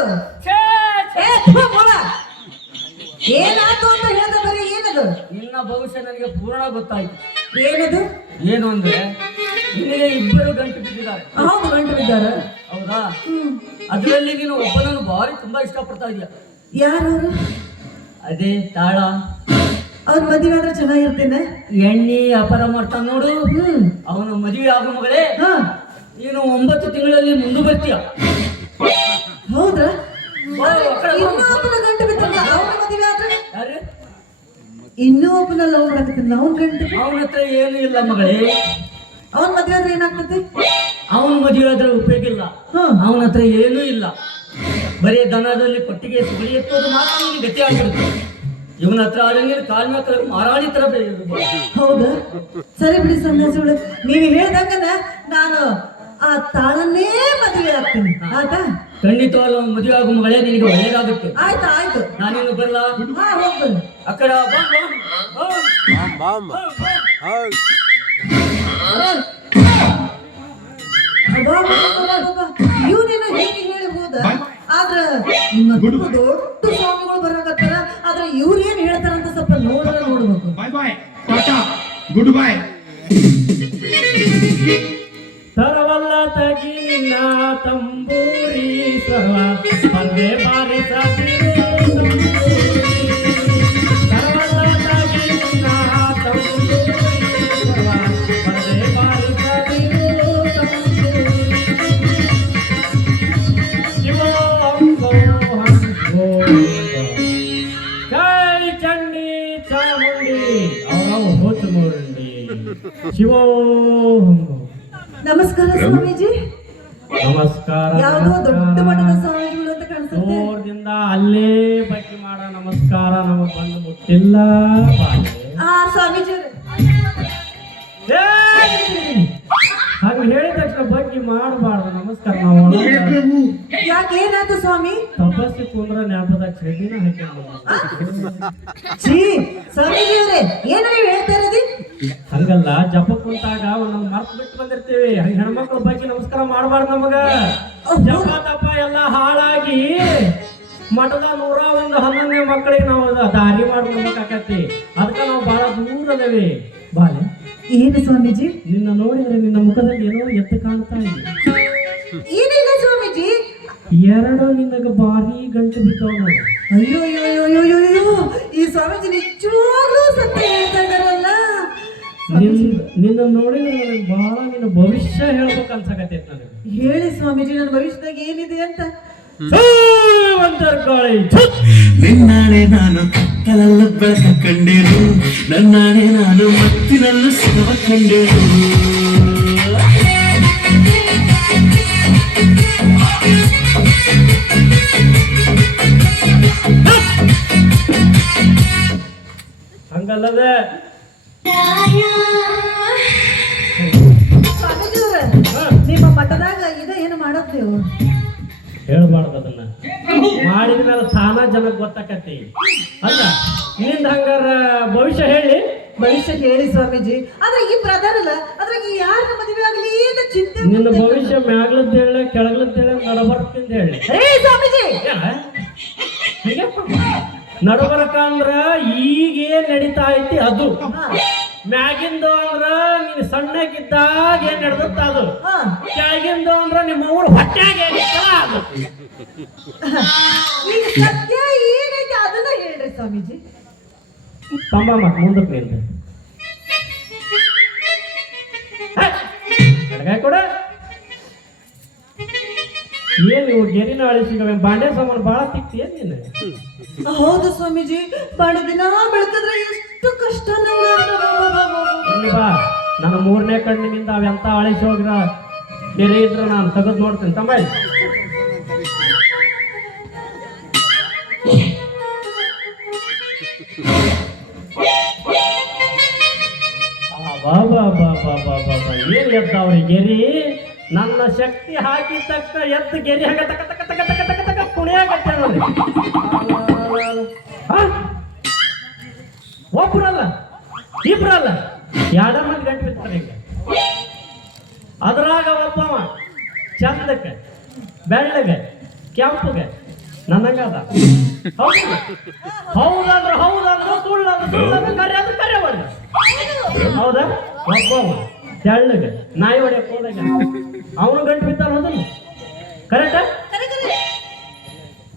ಏನದು ಛೇ, ಛೇ. ಏನಾಯ್ತು ಅಂತ ಹೇಳ್ದ ಬರೀ ಏನದು ನಿನ್ನ ಭವಿಷ್ಯ ನನಗೆ ಪೂರ್ಣ ಗೊತ್ತಾಯ್ತು. ಏನದು ಏನು ಅಂದ್ರೆ ನಿನಗೆ ಇಬ್ಬರು ಗಂಟು ಬಿದ್ದಿದ್ದಾರೆ. ಹೌದು ಗಂಟು ಬಿದ್ದಾರ ಹೌದಾ? ಅದರಲ್ಲಿ ನೀನು ಒಬ್ಬನನ್ನು ಭಾರಿ ತುಂಬಾ ಇಷ್ಟಪಡ್ತಾ ಇದೀಯ. ಯಾರವರು ಅದೇ ತಾಳ. ಅವ್ರ ಮದುವೆ ಆದ್ರೆ ಚೆನ್ನಾಗಿರ್ತೇನೆ. ಎಣ್ಣೆ ವ್ಯಾಪಾರ ಮಾಡ್ತಾನ ನೋಡು. ಅವನು ಮದುವೆ ಆಗೋ ಮಗಳೇ. ಹಾ ನೀನು 9 ತಿಂಗಳಲ್ಲಿ ಮುಂದೆ ಬರ್ತೀಯ. ಹೌದಾ ಬಾ, ಆ ಕಡೆ ಬಾ. ಇನ್ನೂ ಒಬ್ಬನ ಗಂಟು ಬಿದ್ದಲ್ಲ ಅವನ ಮದುವೆ ಆದ್ರೆ ಯಾರು? ಇನ್ನೂ ಒಬ್ಬನ ಲವ್ ಮಾಡಕತ್ತಿಲ್ಲ ಅವನ್ ಗಂಟು ಅವನ ಹತ್ರ ಏನು ಇಲ್ಲ ಮಗಳೇ. ಅವನ್ ಮದುವೆ ಆದ್ರೆ ಏನಾಗ್ತದೆ ಅವನ ಮದುವೆ ಆದ್ರೆ ಉಪಯೋಗ ಇಲ್ಲ. ಹಾ ಅವನ ಹತ್ರ ಏನೂ ಇಲ್ಲ. ಬರೀ ದನದಲ್ಲಿ ಕೊಟ್ಟಿಗೆ ಸುಳಿ ಎತ್ತೋದು ಮಾತ್ರ ನಿನಗೆ ಗತಿ ಆಗಿರುತ್ತೆ. ಇವನ ಹತ್ರ ಆದಂಗೆ ಕಾಲ್ಮೇಕ ಮಾರಾಣಿ ತರ ಬೆಳೆಯುವುದು. ಹೌದಾ ಸರಿ ಬಿಡಿ ಸನ್ಯಾಸಿಗಳು ನೀವು ಹೇಳ್ದಂಗನ ನಾನು ಆ ತಾಳನ್ನೇ ಮದುವೆ ಆಗ್ತೀನಿ ಆಯ್ತಾ ಖಂಡಿತವಲ್ಲ ಮದುವೆ ಆಗೋ ಮಗಳೇ ನಿನಗೆ ಒಳ್ಳೇದಾಗುತ್ತೆ. ಆಯ್ತಾ ಆಯ್ತು ನಾನೇನು ಬರಲ್ಲ. ಹಾ ಹೋಗ್ಬರ್ರಿ ಆ ಕಡೆ ಇವನೇನೋ ಹೇಗೆ ಹೇಳಿ ಹೋದ ಆದ್ರ ನಿಮ್ಮ ದೊಡ್ಡ ಸ್ವಾಮಿಗಳು ಬರಾಕತ್ತಾರ ಆದ್ರೆ ಇವ್ರು ಏನ್ ಹೇಳ್ತಾರಂತ ಸ್ವಲ್ಪ ನೋಡ್ಬೇಕು. ಬಾಯ್ ಬಾಯ್ ಟಾಟಾ ಗುಡ್ ಬಾಯ್. ತರವಲ್ಲ ತಗಿ ನಿನ್ನ ತಂಬೂರಿ ಸರ್ವ ಪರ್ದೆ ಬಾರಿಸದಿರು ತಂಬೂರಿ. ತರವಲ್ಲ ತಗಿ ನಿನ್ನ ತಂಬೂರಿ ಸರ್ವ ಪರ್ದೆ ಬಾರಿಸದಿರು ತಂಬೂರಿ. ಶಿವೋಹಂ ಜೈ ಚಂಡಿ ಚಾಮುಂಡಿ ಅವರ ಹೋಚಮುಂಡಿ ಶಿವೋಹಂ. ನಮಸ್ಕಾರ ಸ್ವಾಮೀಜಿ. ನಮಸ್ಕಾರ. ಯಾವುದೋ ದೊಡ್ಡ ಮಟ್ಟದ ಸ್ವಾಮೀಜಿಗಳು ಅಂತ ಕಾಣಿಸುತ್ತೆ. ದೂರದಿಂದ ಅಲ್ಲೇ ಬಗ್ಗೆ ಮಾಡೋ ನಮಸ್ಕಾರ ನಮಗ್ ಬಂದು ಮುಟ್ಟಿಲ್ಲ ಬಾಳೆ. ಸ್ವಾಮೀಜಿ ಹಾಗೆ ಹೇಳಿದ ತಕ್ಷಣ ಬಗ್ಗೆ ಮಾಡಬಾರ್ದು ನಮಸ್ಕಾರ. ನಾವು ಯಾಕೆ ಏನಾಯ್ತು ಸ್ವಾಮಿ? ತಪಸ್ಸಿ ಕುಂದ್ರ ಜ್ಞಾಪದ ಚಳಿನ ಹಾಕಿ ಛೀ ಸ್ವಾಮೀಜಿ ಅವರೇ ಏನ ನೀವು ಹೇಳ್ತಾ ಇರೋದಿ? ಹಂಗಲ್ಲ, ಜಪ ಕುಂತಾಗ ಒಂದೊಂದು ಮರ್ತ್ ಬಿಟ್ಟು ಬಂದಿರ್ತೀವಿ. ಹಂಗ ಹೆಣ್ಮಕ್ಳ ಬಗ್ಗೆ ನಮಸ್ಕಾರ ಮಾಡಬಾರ್ದು ನಮಗ. ಜಪ ತಪ ಎಲ್ಲ ಹಾಳಾಗಿ ಮಠದ 111 ಮಕ್ಕಳಿಗೆ ನಾವು ದಾರಿ ಮಾಡ್ಕೊಳ್ಬೇಕಾಕತಿ. ಅದಕ್ಕೆ ನಾವು ಬಹಳ ದೂರ ಅದೇವಿ ಬಾಲೆ. ಏನು ಸ್ವಾಮೀಜಿ? ನಿನ್ನ ನೋಡಿದ್ರೆ ನಿನ್ನ ಮುಖದಲ್ಲಿ ಏನೋ ಎದ್ದು ಕಾಣ್ತಾ ಇದೆ. ಏನಿಲ್ಲ ಸ್ವಾಮೀಜಿ. ಎರಡು ನಿನಗ ಭಾರಿ ಗಂಟು ಬಿದ್ದವ ನೋಡಿ. ಅಯ್ಯೋ ಅಯ್ಯೋ ಅಯ್ಯೋ ಅಯ್ಯೋ ಅಯ್ಯೋ ಈ ಸ್ವಾಮೀಜಿ ನಿಜವಾಗ್ಲೂ ಸತ್ಯ ಹೇಳ್ತಾ ಇದಾರಲ್ಲ. ನಿನ್ನ ನೋಡಿದ್ರೆ ನನಗೆ ಬಹಳ ನಿನ್ನ ಭವಿಷ್ಯ ಹೇಳ್ಬೇಕು ಅನ್ಸಕತ್ತೈತೆ ನನಗೆ. ಹೇಳಿ ಸ್ವಾಮೀಜಿ ನನ್ನ ಭವಿಷ್ಯದಾಗ ಏನಿದೆ ಅಂತ. ನಿನ್ನಾಣೆ ನಾನು ಕಲಲ್ಲ ಬೆಳಕ ಕಂಡೇನು, ನನ್ನಾಣೆ ನಾನು ಮತ್ತಿನಲ್ಲೂ ಸುಖವ ಕಂಡೇನು. ಹಂಗಲ್ಲದೆ ಸ್ವಾಮೀಜಿ ಅವ್ರ ನಿಮ್ಮ ಮಠದಾಗ ಇದ ಏನು ಮಾಡತ್ತೇವು? ಹೇಳ್ಬಾರ್ದು ಅದನ್ನ. ಮಾಡಿದ ಮೇಲೆ ತಾನ ಜನಕ್ಕೆ ಗೊತ್ತಾಕತಿ ಅಲ್ಲ. ನಿಂದ ಹಂಗಾರ ಭವಿಷ್ಯ ಹೇಳಿ. ಭವಿಷ್ಯ ಹೇಳಿ ಸ್ವಾಮೀಜಿ. ಆದ್ರೆ ಈ ಬ್ರದರ್ ಅಲ್ಲ ಅದ್ರಾಗ ಯಾರ ಮದುವೆ ಆಗಲಿ ಅಂತ ಚಿಂತೆ. ನಿನ್ನ ಭವಿಷ್ಯ ಮ್ಯಾಗ್ಲದ್ದು ಹೇಳಿ ಕೆಳಗ್ಲದ್ದು ಹೇಳಿ ನಡಬರ್ಕಿಂದ ಹೇಳಿ. ಸ್ವಾಮೀಜಿ ನಡಬರ್ಕ ಅಂದ್ರ ಈಗೇನ್ ನಡೀತಾ ಐತಿ ಅದು. ಮ್ಯಾಗಿಂದು ಅಂದ್ರ ನೀನ್ ಸಣ್ಣಗಿದ್ದಾಗ ಏನ್ ನಡೆದತ್ತ ಅದು. ಕೆಳಗಿಂದು ಅಂದ್ರ ನಿಮ್ಮ ಊರು ಹೊಟ್ಯಾಗ ಏನಿತ್ತಲ್ಲ ಅದು. ಈಗ ಸತ್ಯ ಏನೈತಿ ಅದನ್ನ ಹೇಳ್ರಿ ಸ್ವಾಮೀಜಿ. ತಮ್ಮ ಮತ್ ಮುಂದಕ್ಕೆ ನಿಂದ ಕೊಡ. ಏನ್ ಇವು ಗೆರಿನ ಅಳಿಸಿಗವೆ ಬಾಂಡೆ ಸಾಮಾನು ಬಾಳ ತಿಕ್ತಿ ಏನ್ ನೀನು? ಹೌದು ಸ್ವಾಮೀಜಿ. ಬಾಳೆ ದಿನ ಬೆಳಕಂದ್ರೆ ಎಷ್ಟು ಕಷ್ಟ. ಬಾ, ನನ್ನ 3ನೇ ಕಣ್ಣಿನಿಂದ ಅವೆಂತ ಅಳಿಸಿ ಹೋಗಿರ ಗೆರೆ ಇದ್ರೆ ನಾನು ತೆಗೆದು ನೋಡ್ತೀನಿ ತಮ್ಮ. ಏನ್ ಎದ್ದವ್ರಿ ಗೆರಿ? ನನ್ನ ಶಕ್ತಿ ಹಾಕಿದ ತಕ್ಷಣ ಎದ್ದು ಗೆರಿ ಹಾಗ ತಕ ತಕ ತಕ ತಕ ತಕ ತಕ ಕುಣಿಯಾಗತ್ತೆ ನೋಡಿ. ಒಬ್ರಲ್ಲ ಇಬ್ರಲ್ಲ 2 ಮಂದಿ ಗಂಟು ಬಿಡ್ತಾರೆ ಈಗ. ಅದ್ರಾಗ ಒಬ್ಬವ ಚಂದಕ್ಕೆ ಬೆಳ್ಳಗೆ ಕೆಂಪಗೆ ನನ್ನಂಗಾದ ಹೌದಂದ್ರ ಹೌದಂದ್ರ ಸುಳ್ಳಂದ್ರ ಕರೆ ಅದು ಕರೆ ಹೊಡೆದ ಹೌದಾ ಒಬ್ಬ ತೆಳ್ಳಗ ನಾಯಿ ಹೊಡ್ಯಕ್ ಹೋದಾಗ ಅವನು ಗಂಟು ಬಿದ್ದಾನ ಹೋದನು ಕರೆಕ್ಟಾ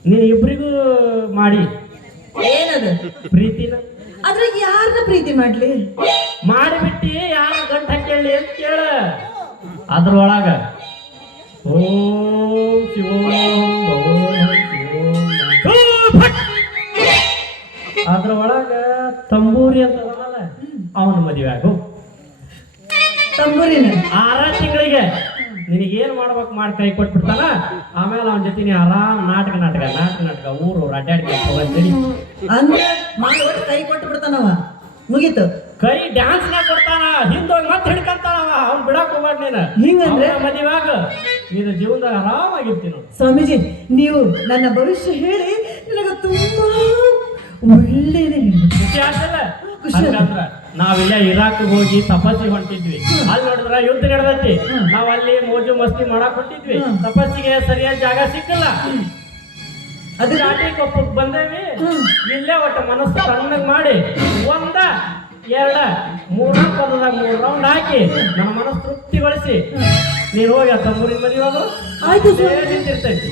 ನೀನು ಇಬ್ರಿಗೂ ಮಾಡಿ ಏನದು ಪ್ರೀತಿನ ಆದ್ರೆ ಯಾರನ್ನ ಪ್ರೀತಿ ಮಾಡ್ಲಿ ಮಾಡಿಬಿಟ್ಟಿ ಯಾರ ಗಂಟು ಹಾಕೇಳಿ ಅಂತ ಕೇಳ ಅದ್ರೊಳಗ ಓಂ ಶಿವೋಂ ಅದ್ರೊಳಗ ತಂಬೂರಿ ಅಂತ ಅವನ ಮದುವೆ ಆಗು ತಂಬೂರಿನ 6 ತಿಂಗಳಿಗೆ ನಿನಗೇನ್ ಮಾಡ್ಬೇಕು ಮಾಡಿ ಕೈ ಕೊಟ್ಬಿಡ್ತಾನ ಆಮೇಲೆ ಅವನ ಜೊತೆ ನೀ ಆರಾಮ್ ನಾಟಕ ಊರು ಅಡ್ಡಾಡ್ಕೊಂಡು ಹೋಗಂತೇಳಿ ಅಂದ್ರೆ ಮಾಡಿ ಕೈ ಕೊಟ್ಟು ಬಿಡ್ತಾನವ ಮುಗೀತು ಕೈ ಡ್ಯಾನ್ಸ್ ನ ಕೊಡ್ತಾನ ಹಿಂದೋಗಿ ಮತ್ತೆ ಹಿಡ್ಕಂತಾನವ ಅವ್ನ್ ಬಿಡಕ್ ಹೋಗ್ಬಾರ್ದು ನೀನು ಹಿಂಗಂದ್ರೆ ಮದುವೆಯಾಗ ನೀನು ಜೀವನದಾಗ ಆರಾಮಾಗಿರ್ತೀನಿ ಸ್ವಾಮೀಜಿ ನೀವು ನನ್ನ ಭವಿಷ್ಯ ಹೇಳಿ ನನಗೆ ತುಂಬಾ ಒಳ್ಳೇದೇ ಖುಷಿ ಆಗ್ತಲ್ಲ ಹಂಗಂದ್ರ ನಾವಿಲ್ಲ ಇರಾಕ್ ಹೋಗಿ ತಪಸ್ಸಿಗೆ ಹೊಂಟಿದ್ವಿ ಅಲ್ಲಿ ನೋಡಿದ್ರ ಯುದ್ಧ ನಡೆದೈತಿ ನಾವ್ ಅಲ್ಲಿ ಮೋಜು ಮಸ್ತಿ ಮಾಡಕ್ ಹೊಂಟಿದ್ವಿ ತಪಸ್ಸಿಗೆ ಸರಿಯಾದ ಜಾಗ ಸಿಕ್ಕಲ್ಲ ಅದು ರಾಟಿ ಕೊಪ್ಪಕ್ಕೆ ಬಂದೇವಿ ಇಲ್ಲೇ ಒಟ್ಟು ಮನಸ್ಸು ತಣ್ಣಗ್ ಮಾಡಿ 1 2 3 ಪದದಾಗ 3 ರೌಂಡ್ ಹಾಕಿ ನನ್ನ ಮನಸ್ಸು ತೃಪ್ತಿಗೊಳಿಸಿ ನೀನು ಹೋಗಿ ತಂಬೂರಿ ಮದುವೆ ಹೋಗು ಆಯ್ತು ನಿಂತಿರ್ತೈತಿ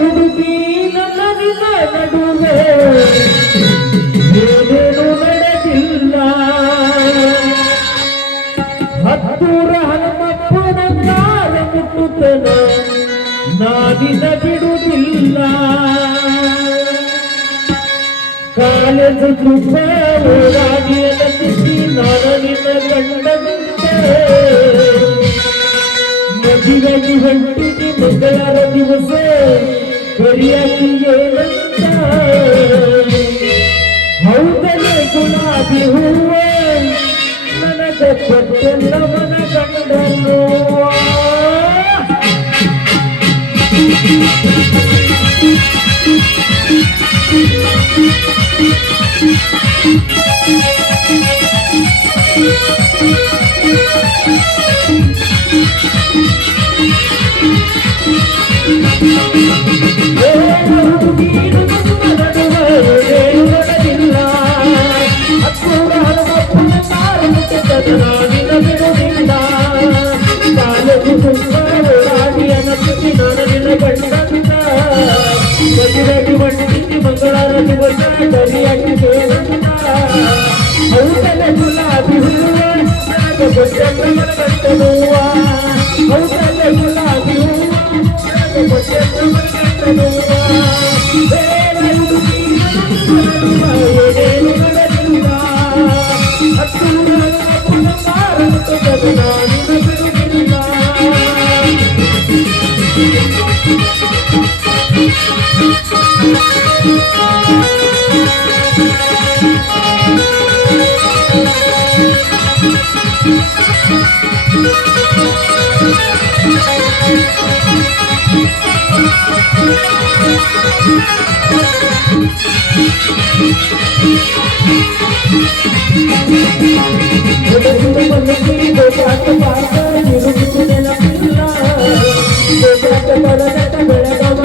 ಹುಡುಗಿ ನನ್ನ ನಿನ್ನ ನಡುವೆ ಏನೇನು ನಡೆದಿಲ್ಲ ಹತ್ತೂರ ಹನುಮಪ್ಪನ ಕಾಲ ಮುಟ್ಟುತ್ತನ ನಾನಿನ ಬಿಡುವುದಿಲ್ಲ ಕಾಲೇಜು ತುಂಬ ಓಡಾಡಿಯನ ತಿದ್ದಿ ನಾನು ನಿನ್ನ ಗಂಡನಿಂದೆ ಮದುವೆಗೆ ಹೊಂಟಿಗೆ ಮಂಗಳವಾರ ದಿವಸ ಕರಿಯಾಕಿ ಏನಂತ ಹೌದಲೆ ಗುಲಾಬಿ ಹೂವ ನನಗ ಕೊಟ್ಟೆಲ್ಲ ಮನ ಗಂಡನು ಮಂಗಳವಾರ ದಿವಸ ಕರಿಯಾಗಿ ಹೌದಲ್ಲ ಗುಲಾಬಿ ಹೂವ ಗಂಟನುವ ಹೌದಲ್ಲ ಗುಲಾಬಿ ಹೂವ ಏನೇನು ನಡೆದಿಲ್ಲ ಬಿಡುವುದಿಲ್ಲ ಬೆಳಗಾವ